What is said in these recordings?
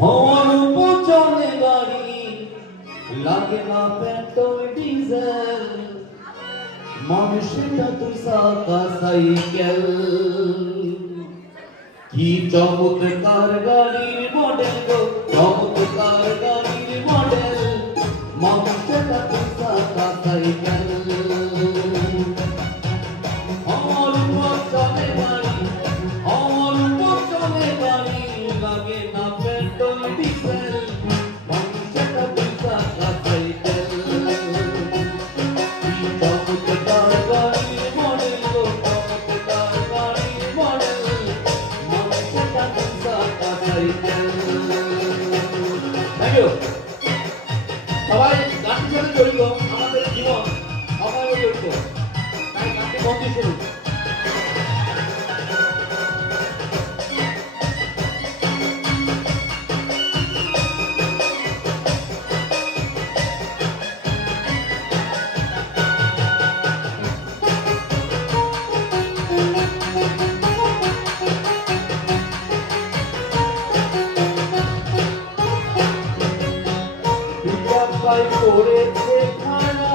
হওয়ার উপর চলে গাড়ি, লাগে না পেট্রোল ডিজেল, মানুষটা তুই চাকা সাইকেল। কি চমৎকার গাড়ির মডেল গো, চমৎকার গাড়ির মডেল, মানুষটা তুই চাকা সাইকেল। আমার উপর চলে গাড়ি, আমার উপর চলে গাড়ি, লাগে না পেট্রোল ডিজেল, মানুষটা তুই চাকা সাইকেল। কি চমৎকার গাড়ির মডেল গো, চমৎকার গাড়ির মডেল, মানুষটা তুই চাকা সাইকেল। Thank you. সবাই গানটির সাথে জড়িত, আমাদের জীবন সবাই জড়িত, তাই গানটি মন দিয়ে শুনুন। সবাই করেছে খানা,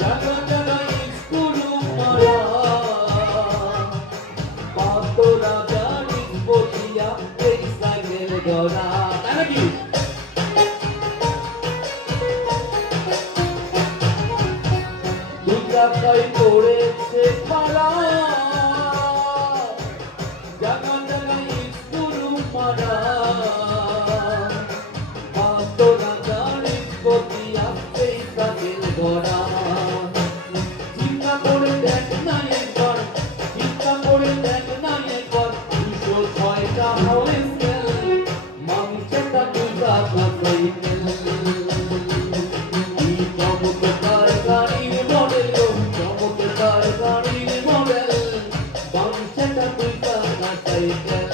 জায়গা জায়গায় স্কুল মারা, পাতরা গাড়ি বলিয়া এই সাইকেল গড়া, তাই নাকি? সবাই করেছে খানা, জায়গা জায়গায় স্কুল মারা, চিন্তা করে দেখ না একবার, চিন্তা করে দেখ না একবার, 206টা হয়েছে মানুষটা তুই চাকা সাইকেল। কি চমৎকার গাড়ির মডেল গো, চমৎকার গাড়ির মডেল, মানুষটা তুই চাকা সাইকেল।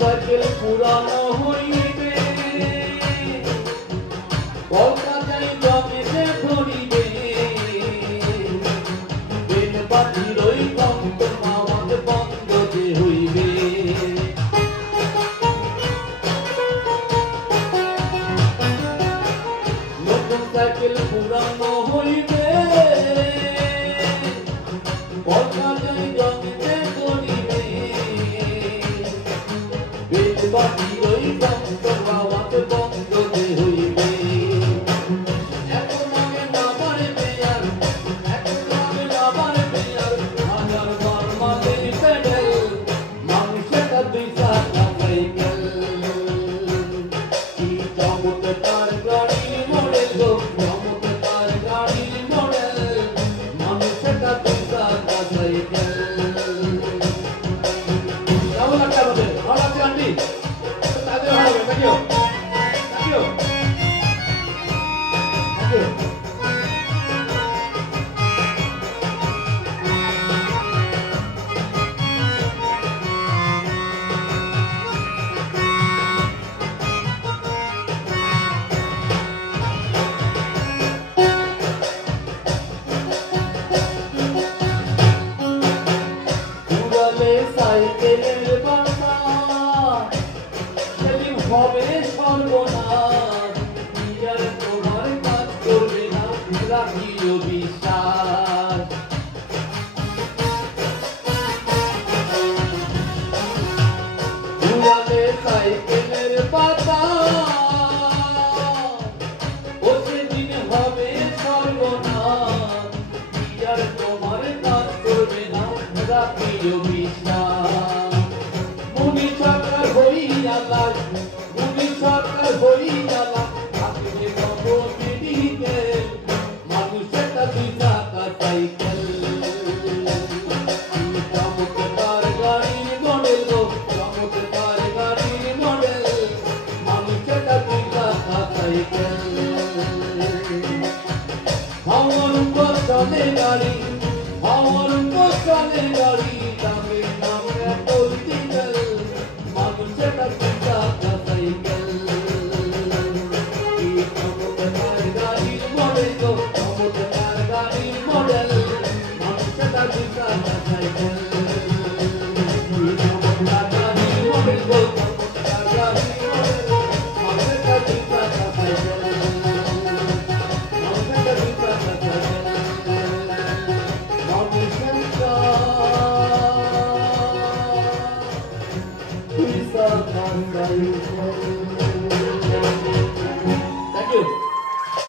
সাইকেল পুরানো হইবে, কলকাতায় জমেছে ধরিবে, বেন বাজির ওই কন্ত মাওয়াত বন্ধ যে হইবে। নতুন সাইকেল পুরানো হইবে, কলকাতায় জমেছে ধরিবে, বাড়ির ওই বন্ধ বাবাতে বন্ধ যে হইবে। এখন আমি বাবার মেয়ার, এখন আমি বাবার মেয়ার, হাজার বার মাটির পেডেল, মানুষটা দুই চাকা সাইকেল। কি চমৎকার গাড়ির মডেল গো, চমৎকার গাড়ির মডেল, মানুষটা দুই চাকা সাইকেল। কেমন লাগছে আমাদের? ভালো লাগছে aunty? Thank you. Thank you. Thank you. Cycle